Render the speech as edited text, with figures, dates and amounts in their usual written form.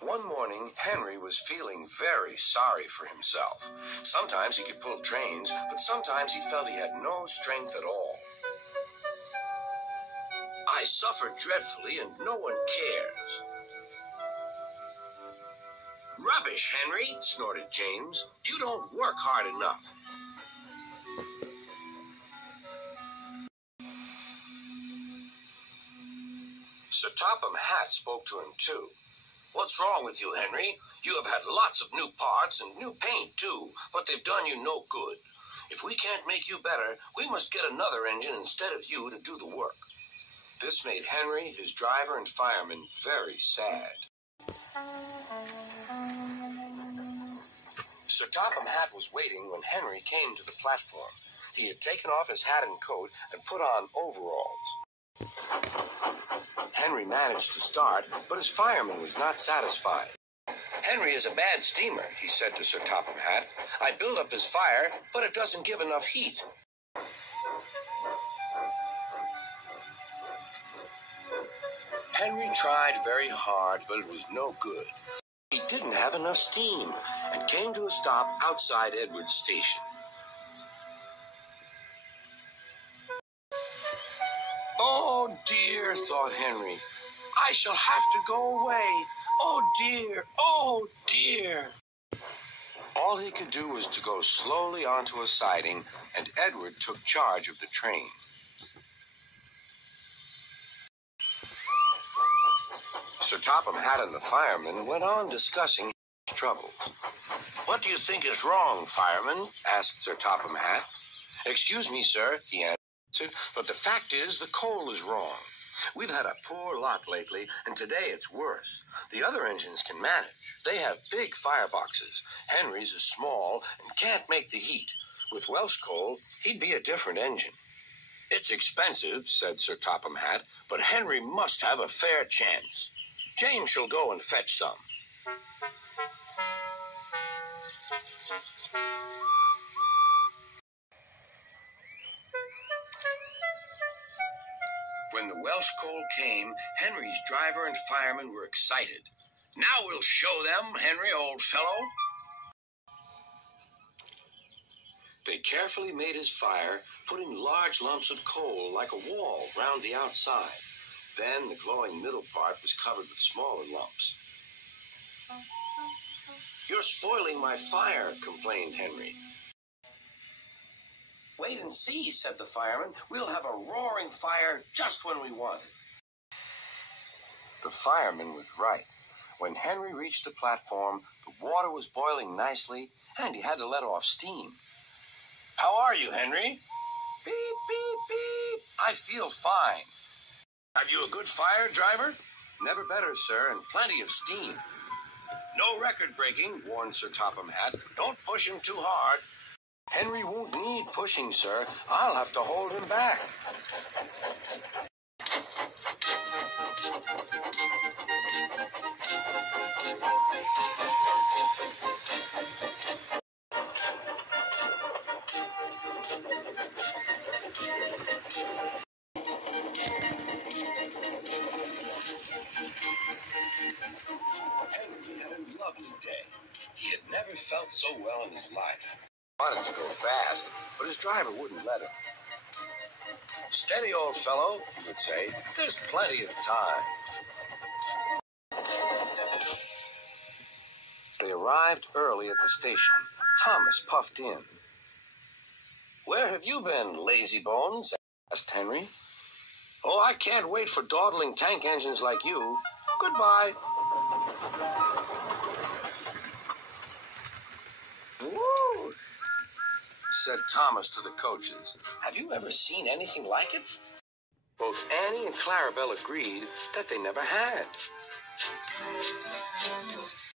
One morning, Henry was feeling very sorry for himself. Sometimes he could pull trains, but sometimes he felt he had no strength at all. I suffer dreadfully and no one cares. Rubbish, Henry, snorted James. You don't work hard enough. Sir Topham Hatt spoke to him, too. What's wrong with you, Henry? You have had lots of new parts and new paint, too, but they've done you no good. If we can't make you better, we must get another engine instead of you to do the work. This made Henry, his driver, and fireman very sad. Sir Topham Hatt was waiting when Henry came to the platform. He had taken off his hat and coat and put on overalls. Henry managed to start, but his fireman was not satisfied. Henry is a bad steamer, he said to Sir Topham Hatt. I build up his fire, but it doesn't give enough heat. Henry tried very hard, but it was no good. He didn't have enough steam and came to a stop outside Edward's station. Oh dear, thought Henry, I shall have to go away. Oh dear, oh dear. All he could do was to go slowly onto a siding, and Edward took charge of the train. Sir Topham Hatt and the fireman went on discussing his troubles. What do you think is wrong, fireman? Asked Sir Topham Hatt. Excuse me, sir, he answered, but the fact is the coal is wrong. We've had a poor lot lately, and today it's worse. The other engines can manage. They have big fireboxes. Henry's is small and can't make the heat. With Welsh coal, he'd be a different engine. It's expensive, said Sir Topham Hatt, but Henry must have a fair chance. James shall go and fetch some. When the Welsh coal came, Henry's driver and fireman were excited. Now we'll show them, Henry, old fellow. They carefully made his fire, putting large lumps of coal like a wall round the outside. Then the glowing middle part was covered with smaller lumps. You're spoiling my fire, complained Henry. Wait and see, said the fireman. We'll have a roaring fire just when we want it. The fireman was right. When Henry reached the platform, the water was boiling nicely, and he had to let off steam. How are you, Henry? Beep, beep, beep. I feel fine. Have you a good fire, driver? Never better, sir, and plenty of steam. No record breaking, warned Sir Topham Hatt. Don't push him too hard. Henry won't need pushing, sir. I'll have to hold him back. Henry had a lovely day. He had never felt so well in his life. He wanted to go fast, but his driver wouldn't let him. Steady, old fellow, he would say. There's plenty of time. They arrived early at the station. Thomas puffed in. Where have you been, lazy bones? Asked Henry. Oh, I can't wait for dawdling tank engines like you. Goodbye. Woo! Said Thomas to the coaches. Have you ever seen anything like it? Both Annie and Clarabelle agreed that they never had.